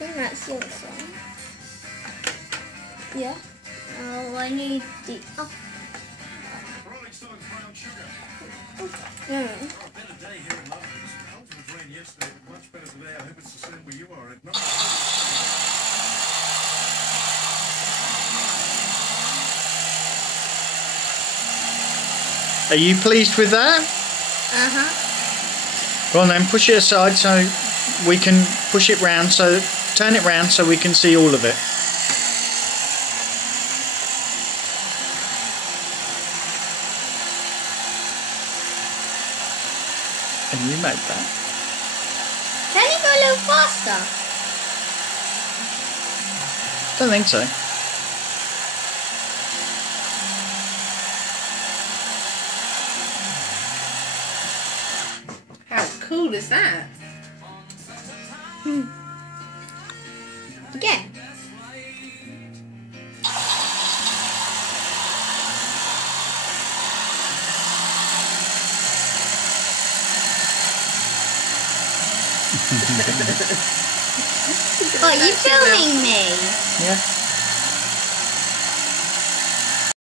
think that's your side. Yeah. Oh, I need the up. Yeah. Are you pleased with that? Go on then, push it aside so we can push it round, so turn it round so we can see all of it. And you made that. Can you go a little faster? Don't think so. How cool is that? Again. Oh, are you filming me? Yeah.